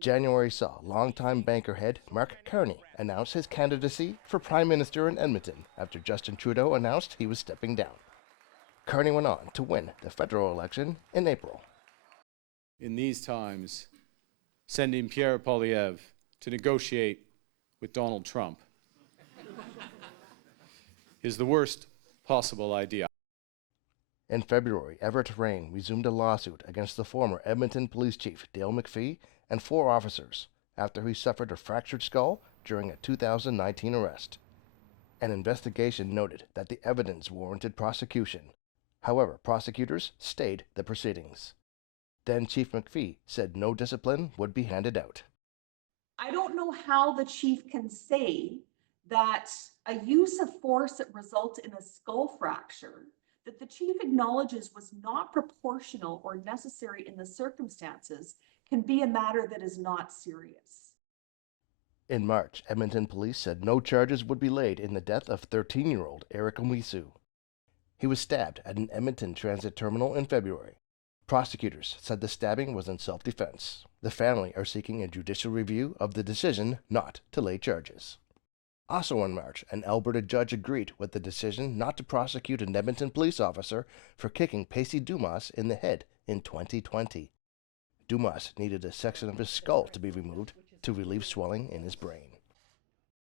January saw longtime banker head Mark Carney announce his candidacy for Prime Minister in Edmonton after Justin Trudeau announced he was stepping down. Carney went on to win the federal election in April. In these times, sending Pierre Poilievre to negotiate with Donald Trump is the worst possible idea. In February, Everett Rain resumed a lawsuit against the former Edmonton Police Chief Dale McPhee and 4 officers after he suffered a fractured skull during a 2019 arrest. An investigation noted that the evidence warranted prosecution. However, prosecutors stayed the proceedings. Then Chief McPhee said no discipline would be handed out. I don't know how the chief can say that a use of force that results in a skull fracture that the chief acknowledges was not proportional or necessary in the circumstances can be a matter that is not serious. In March, Edmonton police said no charges would be laid in the death of 13-year-old Eric Mwisu. He was stabbed at an Edmonton transit terminal in February. Prosecutors said the stabbing was in self-defense. The family are seeking a judicial review of the decision not to lay charges. Also in March, an Alberta judge agreed with the decision not to prosecute an Edmonton police officer for kicking Pacey Dumas in the head in 2020. Dumas needed a section of his skull to be removed to relieve swelling in his brain.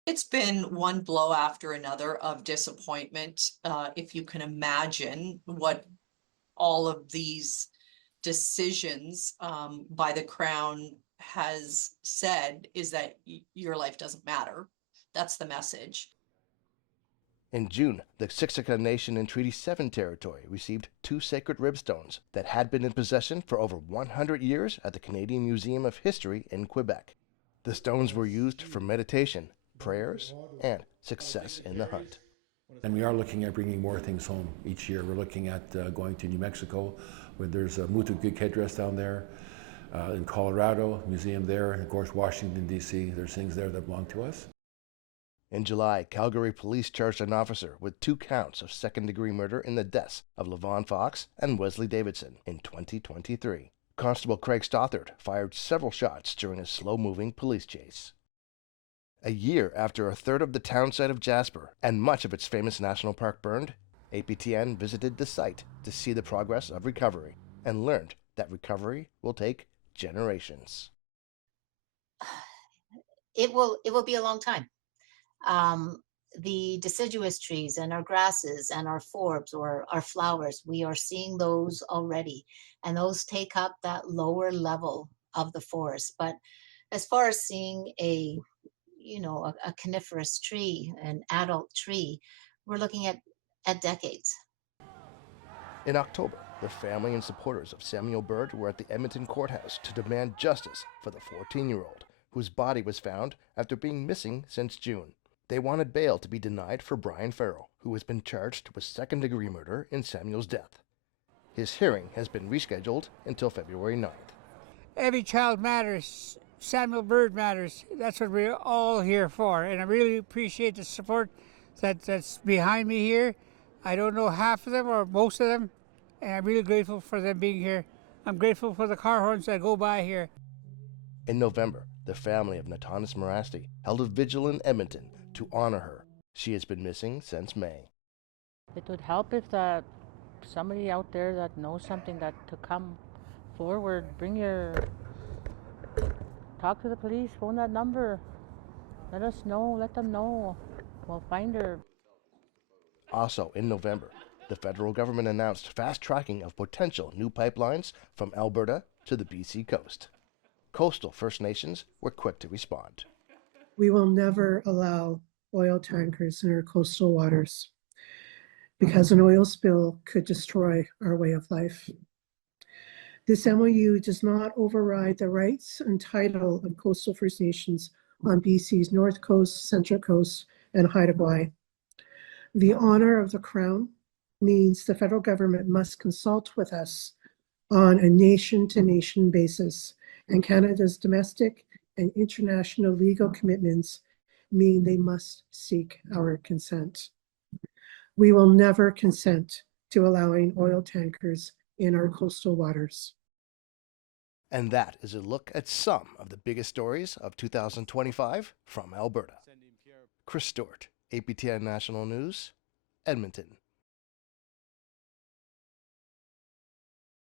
It's been one blow after another of disappointment. If you can imagine what all of these decisions by the Crown has said is that your life doesn't matter. That's the message. In June, the Siksika Nation in Treaty 7 territory received 2 sacred ribstones that had been in possession for over 100 years at the Canadian Museum of History in Quebec. The stones were used for meditation, prayers, and success in the hunt. And we are looking at bringing more things home each year. We're looking at going to New Mexico, where there's a Mutugik headdress down there. In Colorado, museum there. And of course, Washington, D.C., there's things there that belong to us. In July, Calgary police charged an officer with 2 counts of second-degree murder in the deaths of Levon Fox and Wesley Davidson in 2023. Constable Craig Stothard fired several shots during a slow-moving police chase. A year after a third of the town site of Jasper and much of its famous national park burned, APTN visited the site to see the progress of recovery and learned that recovery will take generations. It will be a long time. The deciduous trees and our grasses and our forbs or our flowers, we are seeing those already, and those take up that lower level of the forest. But as far as seeing a coniferous tree, an adult tree, we're looking at decades. In October, the family and supporters of Samuel Bird were at the Edmonton courthouse to demand justice for the 14-year-old, whose body was found after being missing since June. They wanted bail to be denied for Brian Farrell, who has been charged with second-degree murder in Samuel's death. His hearing has been rescheduled until February 9th. Every child matters. Samuel Bird matters. That's what we're all here for, and I really appreciate the support that's behind me here. I don't know half of them or most of them, and I'm really grateful for them being here. I'm grateful for the car horns that go by here. In November, the family of Natanis Marasti held a vigil in Edmonton to honor her. She has been missing since May. It would help if somebody out there that knows something that to come forward, talk to the police, phone that number, let us know, let them know, we'll find her. Also in November, the federal government announced fast-tracking of potential new pipelines from Alberta to the BC coast. Coastal First Nations were quick to respond. We will never allow oil tankers in our coastal waters because an oil spill could destroy our way of life. This MOU does not override the rights and title of coastal First Nations on BC's North Coast, Central Coast, and Haida Gwaii. The honor of the Crown means the federal government must consult with us on a nation-to-nation basis, and Canada's domestic and international legal commitments mean they must seek our consent. We will never consent to allowing oil tankers in our coastal waters. And that is a look at some of the biggest stories of 2025 from Alberta. Chris Stewart, APTN National News, Edmonton.